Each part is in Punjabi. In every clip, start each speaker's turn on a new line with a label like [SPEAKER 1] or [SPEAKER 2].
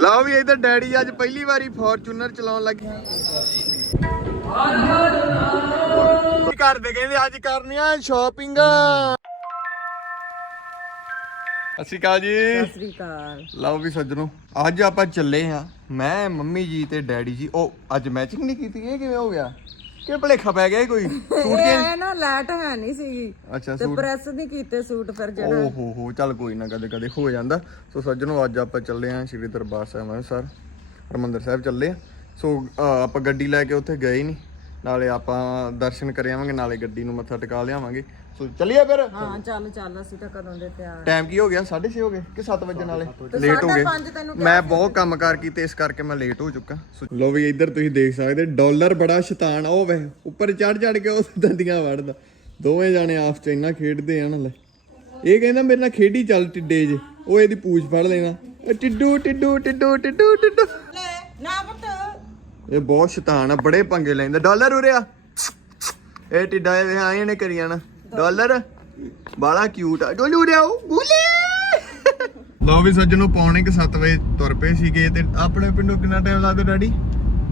[SPEAKER 1] ਲਓ ਵੀ ਇਧਰ ਡੈਡੀ ਅੱਜ ਪਹਿਲੀ ਵਾਰੀ ਫੋਰਚੂਨਰ ਚਲਾਉਣ ਲੱਗੇ। ਕੀ ਕਰਦੇ ਕਹਿੰਦੇ ਅੱਜ ਕਰਨੀਆਂ ਸ਼ਾਪਿੰਗ ਅਸੀਂ ਕਾ ਜੀ।
[SPEAKER 2] ਸਤਿ ਸ੍ਰੀ ਅਕਾਲ।
[SPEAKER 1] ਲਓ ਵੀ ਸੱਜਣੋ ਅੱਜ ਆਪਾਂ ਚੱਲੇ ਆ ਮੈਂ ਮੰਮੀ ਜੀ ਤੇ ਡੈਡੀ ਜੀ। ਉਹ ਅੱਜ ਮੈਚਿੰਗ ਨਹੀਂ ਕੀਤੀ ਇਹ ਕਿਵੇਂ ਹੋ ਗਿਆ? ਕਿ ਭਲੇਖਾ ਪੈ ਗਿਆ ਇਹ ਕੋਈ? ਸੂਟ
[SPEAKER 2] ਇਹ ਨਾ ਲਾਈਟ ਹੈ ਨਹੀਂ ਸੀਗੀ।
[SPEAKER 1] ਅੱਛਾ
[SPEAKER 2] ਤੇ
[SPEAKER 1] ਸੂਟ।
[SPEAKER 2] ਪ੍ਰੈਸ ਨਹੀਂ ਕੀਤੇ ਸੂਟ ਫਿਰ ਜਿਹੜਾ।
[SPEAKER 1] ਓ ਹੋ ਹੋ ਚੱਲ ਕੋਈ ਨਾ ਕਦੇ ਕਦੇ ਹੋ ਜਾਂਦਾ। ਸੋ ਸੱਜਣੋ ਅੱਜ ਆਪਾਂ ਚੱਲੇ ਆਂ ਸ਼੍ਰੀ ਦਰਬਾਰ ਸਾਹਿਬ ਅੰਮ੍ਰਿਤਸਰ। ਹਰਮੰਦਰ ਸਾਹਿਬ ਚੱਲੇ ਆ। ਸੋ ਅ, ਆਪਾਂ ਗੱਡੀ ਲੈ ਕੇ ਉੱਥੇ ਗਏ ਨਹੀਂ ਨਾਲੇ ਆਪਾਂ ਦਰਸ਼ਨ ਕਰ ਆਵਾਂਗੇ ਨਾਲੇ ਗੱਡੀ ਨੂੰ ਮੱਥਾ ਟਿਕਾ ਲਿਆਵਾਂਗੇ। ਸੋ ਚੱਲੀਏ ਫਿਰ?
[SPEAKER 2] ਹਾਂ ਚੱਲ ਚੱਲ ਅਸੀਂ ਤਾਂ ਕਦੋਂ ਦੇ ਤਿਆਰ
[SPEAKER 1] ਟਾਈਮ ਕੀ ਹੋ ਗਿਆ? 6:30 ਹੋ ਗਏ ਕਿ 7 ਵਜੇ ਨਾਲੇ? ਲੇਟ ਹੋ
[SPEAKER 2] ਸਾਢੇ
[SPEAKER 1] ਗਏ। ਮੈਂ ਬਹੁਤ ਕੰਮ ਕਾਰ ਕੀਤੇ ਇਸ ਕਰਕੇ ਮੈਂ ਲੇਟ ਹੋ ਚੁੱਕਾ। ਲੋ ਵੀ ਇੱਧਰ ਤੁਸੀਂ ਦੇਖ ਸਕਦੇ ਡਾਲਰ ਬੜਾ ਸ਼ੈਤਾਨ ਆ ਉਹ ਵੇ। ਉੱਪਰ ਚੜ ਚੜ ਕੇ ਉਸ ਦੰਦੀਆਂ ਵੜਦਾ ਦੋਵੇਂ ਜਾਣੇ ਆਪਸ ਚ ਇੰਨਾ ਖੇਡਦੇ ਆ ਨਾ ਲੈ ਇਹ ਕਹਿੰਦਾ ਮੇਰੇ ਨਾਲ ਖੇਡੀ ਚੱਲ ਟਿੱਡੇ ਜੇ। ਉਹ ਇਹਦੀ ਪੂਛ ਫੜ ਲੈਣਾ। ਇਹ ਟਿੱਡੂ ਟਿੱਡੂ ਟਿੱਡੂ ਟਿੱਡੂ ਟਿੱਡੂ।
[SPEAKER 2] ਨਾ ਪੁੱਤ।
[SPEAKER 1] ਇਹ ਬਹੁਤ ਸ਼ੈਤਾਨ ਆ ਬੜੇ ਪੰਗੇ ਲੈਂਦਾ। ਡਾਲਰ ਉਰੇ ਆ। ਇਹ ਟਿੱਡਾ ਇਹ ਆਏ ਇਹਨੇ ਕਰੀ ਜਾਣਾ। ਡਾਲਰ? ਬਾਲਾ ਕਿਊਟ ਆ। ਡੋਲੂ ਉਰੇ ਆਓ। ਗੂਲੇ ਲੋ ਵੀ ਸੱਜਣੋ ਪੌਣੇ ਕਿ 7 ਵਜੇ ਤੁਰ ਪਏ ਸੀਗੇ ਤੇ ਆਪਣੇ ਪਿੰਡੋਂ ਕਿੰਨਾ ਟਾਈਮ ਲੱਗਦਾ ਡੈਡੀ?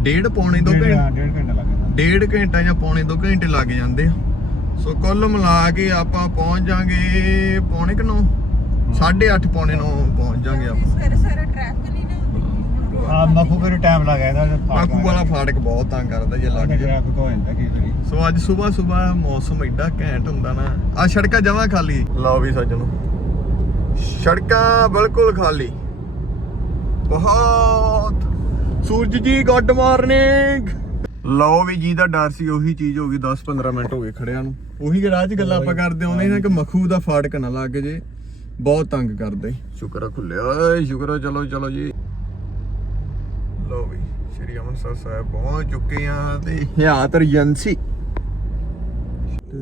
[SPEAKER 1] ਡੇਢ ਪੌਣੇ 2 ਘੰਟੇ?
[SPEAKER 3] ਡੇਢ ਘੰਟਾ ਲੱਗਦਾ
[SPEAKER 1] ਡੇਢ ਘੰਟਾ ਜਾਂ ਪੌਣੇ 2 ਘੰਟੇ ਲੱਗ ਜਾਂਦੇ ਆ। ਸੋ ਕੁੱਲ ਮਿਲਾ ਕੇ ਆਪਾਂ ਪਹੁੰਚ ਜਾਾਂਗੇ ਪੌਣੇ ਕਿ 9 8:30 ਪੌਣੇ 9 ਪਹੁੰਚ ਜਾਾਂਗੇ ਆਪਾਂ।
[SPEAKER 2] ਸਵੇਰੇ ਸਵੇਰੇ ਟ੍ਰੈਫਿਕ ਨਹੀਂ ਨਾ
[SPEAKER 3] ਆ ਮਖੂ ਕਰ ਟਾਈਮ ਲੱਗ ਗਿਆ ਇਹਦਾ
[SPEAKER 1] ਬਾਕੂ ਵਾਲਾ ਫਾਟਕ ਬਹੁਤ ਤੰਗ ਕਰਦਾ ਜੇ ਲੱਗ ਜੇ
[SPEAKER 3] ਟ੍ਰੈਫਿਕ ਹੋ ਜਾਂਦਾ ਕੀ ਕਰੀ
[SPEAKER 1] ਸੋ ਅੱਜ ਸਵੇਰ ਸਵੇਰ ਮੌਸਮ ਐਡਾ ਘੈਂਟ ਹੁੰਦਾ ਨਾ ਆ ਸੜਕਾਂ ਜਮਾਂ ਖਾਲੀ। ਲਓ ਵੀ ਸੱਜਣੋ। ਸੜਕਾਂ ਬਿਲਕੁਲ ਖਾਲੀ। ਬਹੁਤ। ਸੂਰਜ ਜੀ ਗੁੱਡ ਮਾਰਨਿੰਗ ਲਓ ਵੀ ਜੀ ਦਾ ਡਰ ਸੀ ਉਹੀ ਚੀਜ਼ ਹੋ ਗਈ 10-15 ਮਿੰਟ ਹੋ ਗਏ ਖੜਿਆਂ ਨੂੰ। ਉਹੀ ਰਾਹ 'ਚ ਗੱਲਾਂ ਆਪਾਂ ਕਰਦੇ ਆਉਂਦੇ ਨਾ ਕਿ ਮਖੂ ਦਾ ਫਾਟਕ ਨਾ ਲੱਗ ਜੇ। ਬਹੁਤ ਤੰਗ ਕਰਦੇ। ਸ਼ੁਕਰ ਆ ਖੁੱਲਿਆ ਓਏ ਸ਼ੁਕਰ ਆ ਚਲੋ ਚਲੋ ਜੀ। ਲਓ ਵੀ ਸ਼੍ਰੀ ਅੰਮ੍ਰਿਤਸਰ ਸਾਹਿਬ ਪਹੁੰਚ ਚੁੱਕੇ ਆ ਤੇ ਹਿਆਤ ਏਜੰਸੀ।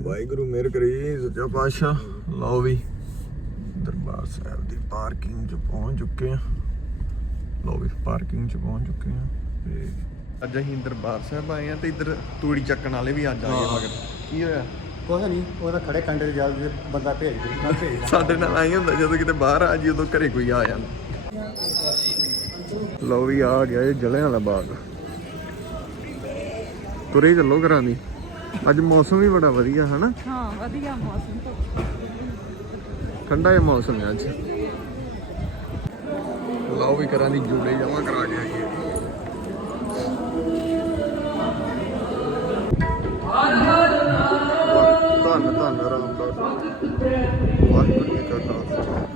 [SPEAKER 1] ਵਾਹਿਗੁਰੂ ਮਿਹਰ ਕਰੀ ਸੱਚਾ ਪਾਤਸ਼ਾਹ। ਲਓ ਵੀ ਦਰਬਾਰ ਸਾਹਿਬ ਦੀ ਪਾਰਕਿੰਗ 'ਚ ਪਹੁੰਚ ਚੁੱਕੇ ਆ ਲਓ ਵੀ ਪਾਰਕਿੰਗ 'ਚ ਪਹੁੰਚ ਚੁੱਕੇ ਆ ਤੇ ਅੱਜ ਅਸੀਂ ਦਰਬਾਰ ਸਾਹਿਬ ਆਏ ਆ ਤੇ ਇੱਧਰ ਤੂੜੀ ਚੱਕਣ ਵਾਲੇ ਵੀ ਅੱਜ ਆ ਗਏ ਮਗਰ ਕੀ ਹੋਇਆ?
[SPEAKER 3] ਕੁਛ ਨਹੀਂ ਉਹਦਾ ਖੜੇ ਕੰਡੇ ਜਲ ਜੇ ਬੰਦਾ ਭੇਜ ਦੇ।
[SPEAKER 1] ਸਾਡੇ ਨਾਲ ਆਈ ਹੁੰਦਾ ਜਦੋਂ ਕਿਤੇ ਬਾਹਰ ਆ ਜੀ ਉਦੋਂ ਘਰੇ ਕੋਈ ਆ ਜਾਂਦਾ। ਲਓ ਵੀ ਆ ਗਿਆ ਇਹ ਜਲਿਆਂ ਵਾਲਾ ਬਾਗ ਤੁਰੇ ਚੱਲੋ ਘਰਾਂ ਦੀ ਅੱਜ ਮੌਸਮ ਵੀ ਬੜਾ ਵਧੀਆ ਹੈ ਨਾ
[SPEAKER 2] ਹਾਂ ਵਧੀਆ ਮੌਸਮ
[SPEAKER 1] ਠੰਡਾ ਜਿਹਾ ਮੌਸਮ ਹੈ ਅੱਜ ਲਓ ਵੀ ਘਰਾਂ ਦੀ ਜੂੜੇ ਜਮਾ ਕਰਾ ਕੇ ਆਈਏ ਧੰਨ ਧੰਨ ਰਾਮਦਾਸ ਵਾਹਿਗੁਰੂ ਜੀ ਕਾ ਖਾਲਸਾ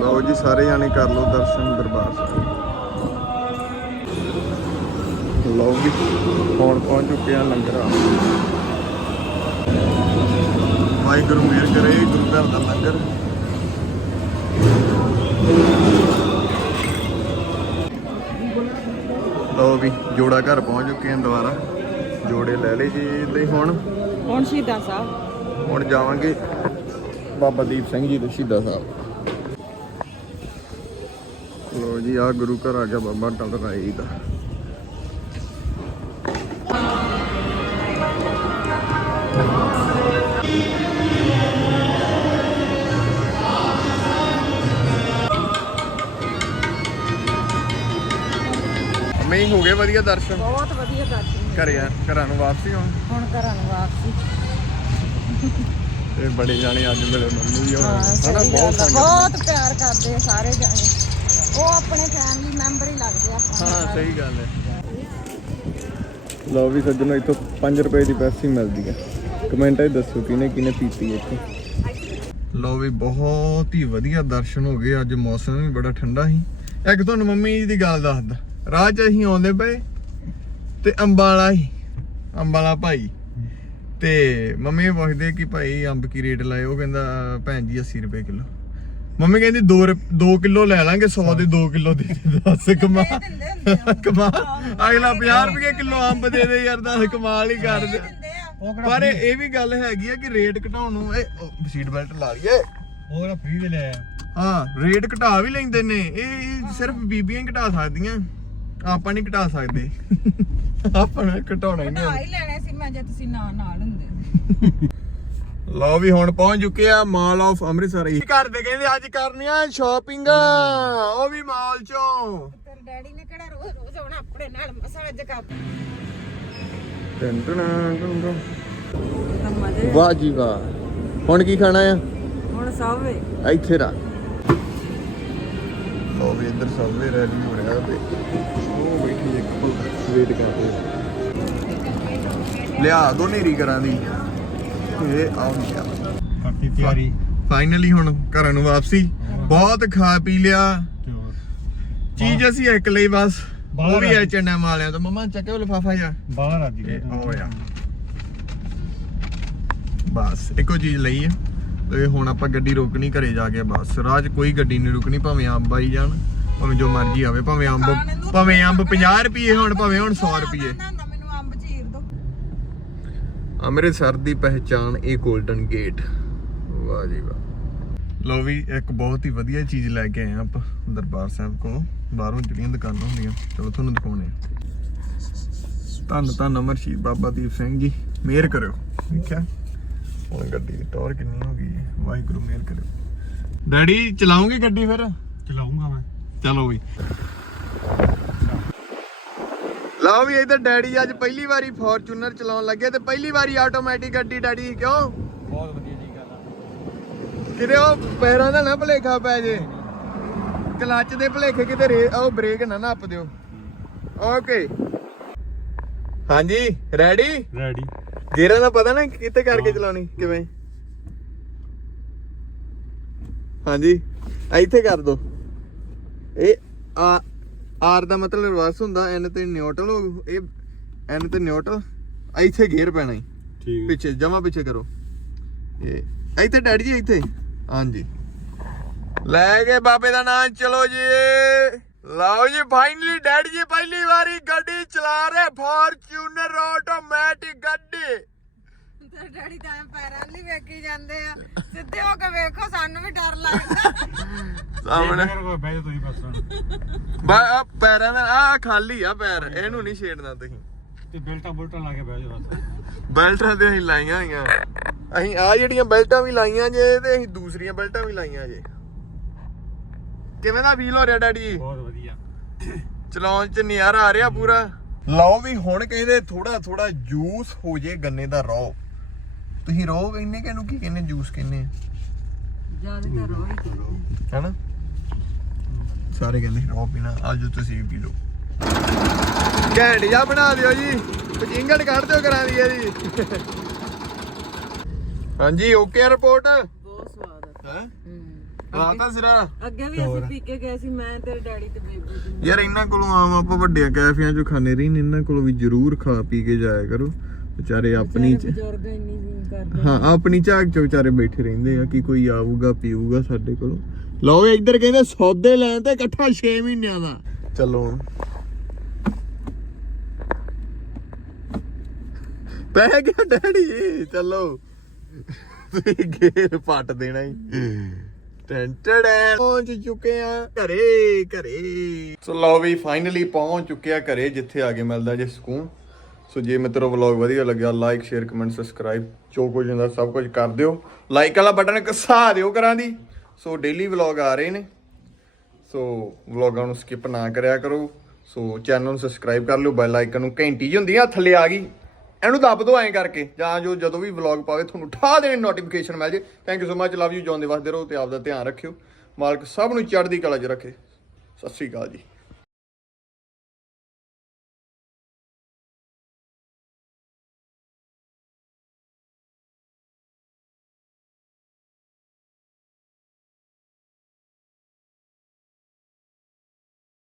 [SPEAKER 1] ਲਓ ਜੀ, ਸਾਰੇ ਜਾਣੇ ਕਰ ਲਓ ਦਰਸ਼ਨ ਦਰਬਾਰ ਸਾਹਿਬ। ਲਓ ਜੀ, ਹੁਣ ਪਹੁੰਚ ਚੁੱਕੇ ਆ ਲੰਗਰ। ਵਾਹਿਗੁਰੂ ਮਿਹਰ ਕਰੇ, ਗੁਰੂ ਘਰ ਦਾ ਲੰਗਰ। ਲਓ ਵੀ, ਜੋੜਾ ਘਰ ਪਹੁੰਚ ਚੁੱਕੇ ਆ ਦੁਬਾਰਾ। ਜੋੜੇ ਲੈ ਲਏ ਜੀ ਤੇ ਹੁਣ
[SPEAKER 2] ਹੁਣ ਸ਼ਹੀਦਾਂ ਸਾਹਿਬ।
[SPEAKER 1] ਹੁਣ ਜਾਵਾਂਗੇ ਬਾਬਾ ਦੀਪ ਸਿੰਘ ਜੀ ਦੇ ਸ਼ਹੀਦਾਂ ਸਾਹਿਬ। ਲੋ ਜੀ ਆ ਗੁਰੂ ਘਰ ਆ ਗਿਆ ਬਾਬਾ ਟਲਰਾਈ ਦਾ। ਮੈਂ ਹੋ ਗਏ ਵਧੀਆ ਦਰਸ਼ਨ।
[SPEAKER 2] ਬਹੁਤ ਵਧੀਆ ਦਰਸ਼ਨ।
[SPEAKER 1] ਘਰੇ ਨੂੰ ਵਾਪਸੀ ਹੁਣ?
[SPEAKER 2] ਹੁਣ ਘਰਾਂ ਨੂੰ ਵਾਪਸੀ।
[SPEAKER 1] ਤੇ ਬੜੇ ਜਾਣੇ ਅੱਜ ਮਿਲੇ ਮੰਮੀ ਵੀ
[SPEAKER 2] ਹਾਂ
[SPEAKER 1] ਹੁਣ
[SPEAKER 2] ਸਹੀ
[SPEAKER 1] ਹਨਾ
[SPEAKER 2] ਗੱਲ
[SPEAKER 1] ਬਹੁਤ। ਸੰਗਤ
[SPEAKER 2] ਬਹੁਤ ਪਿਆਰ ਕਰਦੇ ਆ ਸਾਰੇ ਜਾਣੇ। ਉਹ ਆਪਣੇ ਫੈਮਿਲੀ ਮੈਂਬਰ ਹੀ ਲੱਗਦੇ ਆ ਆਪਾਂ ਨੂੰ
[SPEAKER 1] ਹਾਂ
[SPEAKER 2] ਸਾਰੇ।
[SPEAKER 1] ਸਹੀ ਗੱਲ ਹੈ ਲਓ ਵੀ ਸੱਜਣੋ ਇੱਥੋਂ 5 ਰੁਪਏ ਦੀ ਪੈਪਸੀ ਮਿਲਦੀ ਹੈ ਕਮੈਂਟਾਂ 'ਚ ਦੱਸੋ ਕਿਹਨੇ ਕਿਹਨੇ ਪੀਤੀ ਇੱਥੇ। ਲਓ ਵੀ ਬਹੁਤ ਹੀ ਵਧੀਆ ਦਰਸ਼ਨ ਹੋ ਗਏ। ਅੱਜ ਮੌਸਮ ਵੀ ਬੜਾ ਠੰਡਾ ਸੀ। ਇੱਕ ਤੁਹਾਨੂੰ ਮੰਮੀ ਜੀ ਦੀ ਗੱਲ ਦੱਸਦਾ। ਰਾਹ 'ਚ ਅਸੀਂ ਆਉਂਦੇ ਪਏ। ਤੇ ਅੰਬਾਲਾ ਹੀ ਅੰਬਾਲਾ ਭਾਈ। ਤੇ ਮੰਮੀ ਪੁੱਛਦੇ ਕਿ ਭਾਈ ਅੰਬ ਕੀ ਰੇਟ ਲਾਏ? ਉਹ ਕਹਿੰਦਾ ਭੈਣ ਜੀ 80 ਰੁਪਏ ਕਿਲੋ। ਮੰਮੀ ਕਹਿੰਦੀ 2 2 ਕਿਲੋ ਲੈ ਲਾਂਗੇ 100 ਦੇ 2 ਕਿਲੋ ਦੇ ਦੇ 10 ਕਮਾ। ਕਮਾ। ਅਗਲਾ 50 ਰੁਪਏ ਕਿਲੋ ਅੰਬ ਦੇ ਦੇ ਯਾਰ 10 ਕਮਾਲ ਹੀ ਕਰ ਦੇ। ਪਰ ਇਹ ਵੀ ਗੱਲ ਹੈਗੀ ਆ ਕਿ ਰੇਟ ਘਟਾਉਣ ਨੂੰ ਇਹ ਸੀਟ ਬੈਲਟ ਲਾ ਲਈਏ।
[SPEAKER 3] ਉਹ ਕਿਹੜਾ ਫ੍ਰੀ ਦੇ ਲਿਆ?
[SPEAKER 1] ਹਾਂ ਰੇਟ ਘਟਾ ਵੀ ਲੈਂਦੇ ਨੇ। ਇਹ ਇਹ ਸਿਰਫ ਬੀਬੀਆਂ ਹੀ ਘਟਾ ਸਕਦੀਆਂ। ਆਪਾਂ ਨਹੀਂ ਘਟਾ ਸਕਦੇ। ਆਪਾਂ ਨੇ ਘਟਾਉਣਾ ਹੀ ਨਹੀਂ
[SPEAKER 2] ਲੈਣੇ ਸੀ ਮੈਂ ਜੇ ਤੁਸੀਂ ਨਾ ਨਾਲ ਹੁੰਦੇ।
[SPEAKER 1] ਲਓ ਵੀ ਹੁਣ ਪਹੁੰਚ ਚੁੱਕੇ ਆ ਮਾਲ ਆਫ ਅੰਮ੍ਰਿਤਸਰ। ਹੀ ਕਰਦੇ ਕਹਿੰਦੇ ਅੱਜ ਕਰਨੀਆਂ ਸ਼ਾਪਿੰਗ ਉਹ ਵੀ ਮਾਲ ਚੋਂ।
[SPEAKER 2] ਤੇਰੇ ਡੈਡੀ ਨੇ ਕਿਹੜਾ ਰੋਜ਼ ਰੋਜ਼ ਆਉਣਾ ਆਪਣੇ ਨਾਲ? ਮਸਾ ਅੱਜ
[SPEAKER 1] ਟਨ।
[SPEAKER 2] ਤਾਂ ਮਜ਼ੇ
[SPEAKER 1] ਵਾਹ ਜੀ ਵਾਹ। ਹੁਣ ਕੀ ਖਾਣਾ ਆ?
[SPEAKER 2] ਹੁਣ ਸਭ ਵੇ
[SPEAKER 1] ਇੱਥੇ ਰੱਖ। ਲੋ ਵੀ ਇੱਧਰ ਸਭੇ ਰੈਲੀ ਹੋ ਰਿਹਾ ਤੇ ਉਹ ਬੈਠੀ ਇੱਕ ਪਲ ਵੇਟ ਕਰਦੇ ਲਿਆ ਦੋ ਨੇਰੀ ਕਰਾਂ ਦੀ। ਇਹ ਆਉਂ ਗਿਆ
[SPEAKER 3] ਕਰਤੀ ਤਿਆਰੀ।
[SPEAKER 1] ਫਾਈਨਲੀ ਹੁਣ ਘਰਾਂ ਨੂੰ ਵਾਪਸੀ। ਬਹੁਤ ਖਾ ਪੀ ਲਿਆ। ਚੀਜ਼ ਅਸੀਂ ਇੱਕ ਲਈ ਬਸ। ਉਹ ਵੀ। ਐਚ ਐਂਡ ਐਮ ਵਾਲਿਆਂ ਤੋਂ। ਮਮਾ ਚੱਕੇ ਉਹ ਲਿਫਾਫਾ ਜਾ
[SPEAKER 3] ਬਾਹਰ ਆ ਜੀ।
[SPEAKER 1] ਉਹ ਆ ਬਸ ਇੱਕੋ ਚੀਜ਼ ਲਈ ਹੈ ਤੇ ਹੁਣ ਆਪਾਂ ਗੱਡੀ ਰੋਕਣੀ ਘਰੇ ਜਾ ਕੇ ਬਸ। 'ਚ ਕੋਈ ਗੱਡੀ ਨਹੀਂ ਰੁਕਣੀ ਭਾਵੇਂ ਅੰਬ ਆਈ ਜਾਣ ਭਾਵੇਂ ਜੋ ਮਰਜ਼ੀ ਆਵੇ ਭਾਵੇਂ ਅੰਬ ਭਾਵੇਂ ਅੰਬ 50 ਰੁਪਏ ਹੋਣ ਭਾਵੇਂ ਹੁਣ 100 ਰੁਪਏ। ਅੰਮ੍ਰਿਤਸਰ ਦੀ। ਪਹਿਚਾਨ ਇਹ 골ਡਨ ਗੇਟ ਵਾਹ ਜੀ ਵਾਹ। ਲੋ ਵੀ ਇੱਕ ਬਹੁਤ ਹੀ ਵਧੀਆ ਚੀਜ਼ ਲੈ ਕੇ ਆਏ ਆਪਾਂ ਦਰਬਾਰ ਸਾਹਿਬ ਕੋਲੋਂ। ਬਾਹਰੋਂ ਜਿਹੜੀਆਂ ਦੁਕਾਨਾਂ ਹੁੰਦੀਆਂ ਚਲੋ ਤੁਹਾਨੂੰ ਦਿਖਾਉਣੇ ਆ ਧੰਨ ਧੰਨ ਅਮਰ ਸ਼ਹੀਦ ਬਾਬਾ ਦੀਪ ਸਿੰਘ ਜੀ ਮਿਹਰ ਕਰਿਓ। ਠੀਕ ਹੈ। ਹੁਣ ਗੱਡੀ ਦੀ ਟੌਰ ਕਿੰਨੀ ਹੋ ਗਈ? ਵਾਹਿਗੁਰੂ ਮਿਹਰ ਕਰਿਓ ਡੈਡੀ ਚਲਾਉਂਗੇ ਗੱਡੀ ਫਿਰ?
[SPEAKER 3] ਚਲਾਉਂਗਾ ਮੈਂ।
[SPEAKER 1] ਚਲੋ ਵੀ। ਲਓ ਵੀ ਇਧਰ ਡੈਡੀ ਅੱਜ ਪਹਿਲੀ ਵਾਰੀ ਫੋਰਚੂਨਰ ਚਲਾਉਣ ਲੱਗੇ ਤੇ ਪਹਿਲੀ ਵਾਰੀ ਆਟੋਮੈਟਿਕ ਗੱਡੀ ਡੈਡੀ ਕਿਉਂ?
[SPEAKER 3] ਬਹੁਤ ਵਧੀਆ ਜੀ ਗੱਲ ਆ।
[SPEAKER 1] ਕਿਤੇ ਉਹ ਪੈਰਾਂ ਦਾ ਨਾ ਭਲੇਖਾ ਪੈ ਜੇ। ਕਲੱਚ ਦੇ ਭਲੇਖੇ ਕਿਤੇ ਰੇ ਉਹ ਬ੍ਰੇਕ ਨਾ ਨੱਪ ਦਿਓ। ਓਕੇ। ਹਾਂਜੀ ਰੈਡੀ?
[SPEAKER 3] ਰੈਡੀ
[SPEAKER 1] ਗੇਰਾਂ ਦਾ ਪਤਾ ਨਾ ਕਿੱਥੇ ਕਰਕੇ ਚਲਾਉਣੀ ਕਿਵੇਂ? ਹਾਂਜੀ ਇੱਥੇ ਕਰ ਦੋ। ਇਹ ਆ ਆਰ ਦਾ ਮਤਲਬ ਰਿਵਰਸ ਹੁੰਦਾ ਐਨ ਤੇ ਨਿਊਟਰਲ ਹੋ ਇਹ ਐਨ ਤੇ ਨਿਊਟਰਲ ਇੱਥੇ ਗੇਅਰ ਪੈਣਾ ਹੀ
[SPEAKER 3] ਠੀਕ
[SPEAKER 1] ਪਿੱਛੇ ਜਮਾ ਪਿੱਛੇ ਕਰੋ। ਇਹ ਇੱਥੇ ਡੈਡੀ ਜੀ ਇੱਥੇ। ਹਾਂਜੀ। ਲੈ ਕੇ ਬਾਬੇ ਦਾ ਨਾਮ ਚਲੋ ਜੀ। ਲਓ ਜੀ ਫਾਈਨਲੀ ਡੈਡੀ ਜੀ ਪਹਿਲੀ ਵਾਰੀ ਗੱਡੀ ਚਲਾ ਰਹੇ ਫੋਰਚੂਨਰ ਗੱਡੀ
[SPEAKER 2] ਤੇ ਡੈਡੀ ਤਾਂ ਐਂ ਪੈਰਾਂ ਲਈ ਵੇਖੀ ਜਾਂਦੇ ਆ। ਸਿੱਧੇ ਹੋ ਕੇ ਵੇਖੋ ਸਾਨੂੰ ਵੀ ਡਰ ਲੱਗਦਾ।
[SPEAKER 1] ਸਾਹਮਣੇ।
[SPEAKER 3] ਕੋਈ ਬਹਿ ਜਾ ਤੁਸੀਂ ਬਸ ਹੁਣ।
[SPEAKER 1] ਬਾ ਆਹ ਪੈਰਾਂ ਦਾ ਆ ਖਾਲੀ ਆ ਪੈਰ ਇਹਨੂੰ ਨਹੀਂ ਛੇੜਨਾ ਤੁਸੀਂ।
[SPEAKER 3] ਤੇ ਬੈਲਟਾਂ ਬੁਲਟਾਂ ਲਾ ਕੇ ਬਹਿ ਜਾ ਬਸ।
[SPEAKER 1] ਬੈਲਟਾਂ ਤੇ ਅਸੀਂ ਲਾਈਆਂ ਹੋਈਆਂ। ਅਸੀਂ ਆ ਜਿਹੜੀਆਂ ਬੈਲਟਾਂ ਵੀ ਲਾਈਆਂ ਜੇ ਤੇ ਅਸੀਂ ਦੂਸਰੀਆਂ ਬੈਲਟਾਂ ਵੀ ਲਾਈਆਂ ਜੇ। ਕਿਵੇਂ ਦਾ ਫੀਲ ਹੋ ਰਿਹਾ ਡੈਡੀ?
[SPEAKER 3] ਬਹੁਤ ਵਧੀਆ।
[SPEAKER 1] ਚਲਾਉਣ ਚ ਨਜ਼ਾਰਾ ਆ ਰਿਹਾ ਪੂਰਾ। ਲਓ ਵੀ ਹੁਣ ਕਹਿੰਦੇ ਥੋੜਾ ਥੋੜਾ ਜੂਸ ਹੋ ਜੇ ਗੰਨੇ ਦਾ ਰੋ। ਤੁਸੀਂ ਰੋ ਕਹਿੰਦੇ ਕਿ ਇਹਨੂੰ ਕੀ ਕਹਿੰਦੇ ਜੂਸ ਕਹਿੰਦੇ ਆ?
[SPEAKER 2] ਜ਼ਿਆਦਾਤਰ ਰੋਈ
[SPEAKER 1] ਹੈਨਾ? ਸਾਰੇ ਕਹਿੰਦੇ ਰੋ ਪੀਣਾ ਅੱਜ ਤੁਸੀਂ ਵੀ ਪੀ ਲਓ। ਘੈਂਟ ਬਣਾ ਦਿਓ ਜੀ। ਪਚਿੰਗੜ ਕੱਢ ਦਿਓ ਕਰਾਂ ਦੀ ਇਹਦੀ। ਹਾਂਜੀ ਓਕੇ ਰਿਪੋਰਟ
[SPEAKER 2] ਬਹੁਤ ਸਵਾਦ ਆ।
[SPEAKER 1] ਹੈ? ਆਤਾ ਸਿਰਾ।
[SPEAKER 2] ਅੱਗੇ ਵੀ ਅਸੀਂ ਪੀ ਕੇ ਗਏ ਸੀ ਮੈਂ ਤੇਰੇ ਡੈਡੀ ਤੇ ਬੇਬੇ ਜੀ
[SPEAKER 1] ਯਾਰ ਇਹਨਾਂ ਕੋਲੋਂ ਆਮ ਆਪਾਂ ਵੱਡਿਆਂ ਕੈਫਿਆਂ ਚੋਂ ਖਾਣੇ ਰਹੀ ਇਹਨਾਂ ਕੋਲੋਂ ਵੀ ਜ਼ਰੂਰ ਖਾ ਪੀ ਕੇ ਜਾਇਆ ਕਰੋ। ਵਿਚਾਰੇ ਆਪਣੀ ਚ
[SPEAKER 2] ਬਜ਼ੁਰਗ ਇੰਨੀ ਨਹੀਂ ਕਰਦੇ
[SPEAKER 1] ਹਾਂ ਆਪਣੀ ਝਾਕ ਚ ਵਿਚਾਰੇ ਬੈਠੇ ਰਹਿੰਦੇ ਆ ਕਿ ਕੋਈ ਆਊਗਾ ਪੀਊਗਾ ਸਾਡੇ ਕੋਲੋਂ। ਲਓ ਇੱਧਰ ਕਹਿੰਦੇ ਸੌਦੇ ਲੈਣ ਤੇ ਇਕੱਠਾ 6 ਮਹੀਨਿਆਂ ਦਾ। ਚਲੋ ਪੈ ਗਿਆ ਡੈਡੀ? ਚਲੋ। ਤੁਸੀਂ ਗੇਰ ਪੱਟ ਦੇਣਾ ਹੀ। ਟੈਂਟੜੈ ਪਹੁੰਚ ਚੁੱਕੇ ਆ ਘਰੇ ਘਰੇ। ਸੋ ਲਓ ਵੀ ਫਾਈਨਲੀ ਪਹੁੰਚ ਚੁੱਕੇ ਆ ਘਰੇ ਜਿੱਥੇ ਆ ਕੇ ਮਿਲਦਾ ਜੇ ਸਕੂਨ। ਸੋ ਜੇ ਮਿੱਤਰੋ ਵਲੌਗ ਵਧੀਆ ਲੱਗਿਆ ਲਾਈਕ ਸ਼ੇਅਰ ਕਮੈਂਟ ਸਬਸਕ੍ਰਾਈਬ ਜੋ ਕੁਝ ਹੁੰਦਾ ਸਭ ਕੁਝ ਕਰ ਦਿਓ। ਲਾਈਕ ਵਾਲਾ ਬਟਨ ਘਸਾ ਦਿਓ ਕਰਾਂ ਦੀ। ਸੋ ਡੇਲੀ ਵਲੌਗ ਆ ਰਹੇ ਨੇ। ਸੋ ਵਲੌਗਾਂ ਨੂੰ ਸਕਿਪ ਨਾ ਕਰਿਆ ਕਰੋ। ਸੋ ਚੈਨਲ ਨੂੰ ਸਬਸਕ੍ਰਾਈਬ ਕਰ ਲਿਓ ਬੈਲ ਆਈਕਨ ਨੂੰ ਘੰਟੀ ਜਿਹੀ ਹੁੰਦੀ ਆ, ਥੱਲੇ ਆ ਗਈ। ਇਹਨੂੰ ਦੱਬ ਦਿਓ ਐਂ ਕਰਕੇ, ਜਾਂ ਜੋ ਜਦੋਂ ਵੀ ਵਲੌਗ ਪਾਵੇ, ਤੁਹਾਨੂੰ ਠਾ ਦੇਣ ਨੋਟੀਫਿਕੇਸ਼ਨ ਮਿਲ ਜੇ। Thank you so much love you John ਦੇ ਵਾਸਤੇ ਰਹੋ ਤੇ ਆਪਦਾ ਧਿਆਨ ਰੱਖਿਓ। ਮਾਲਕ ਸਭ ਨੂੰ ਚੜ੍ਹਦੀ ਕਲਾ 'ਚ ਰੱਖੇ। ਸਤਿ ਸ਼੍ਰੀ ਅਕਾਲ ਜੀ।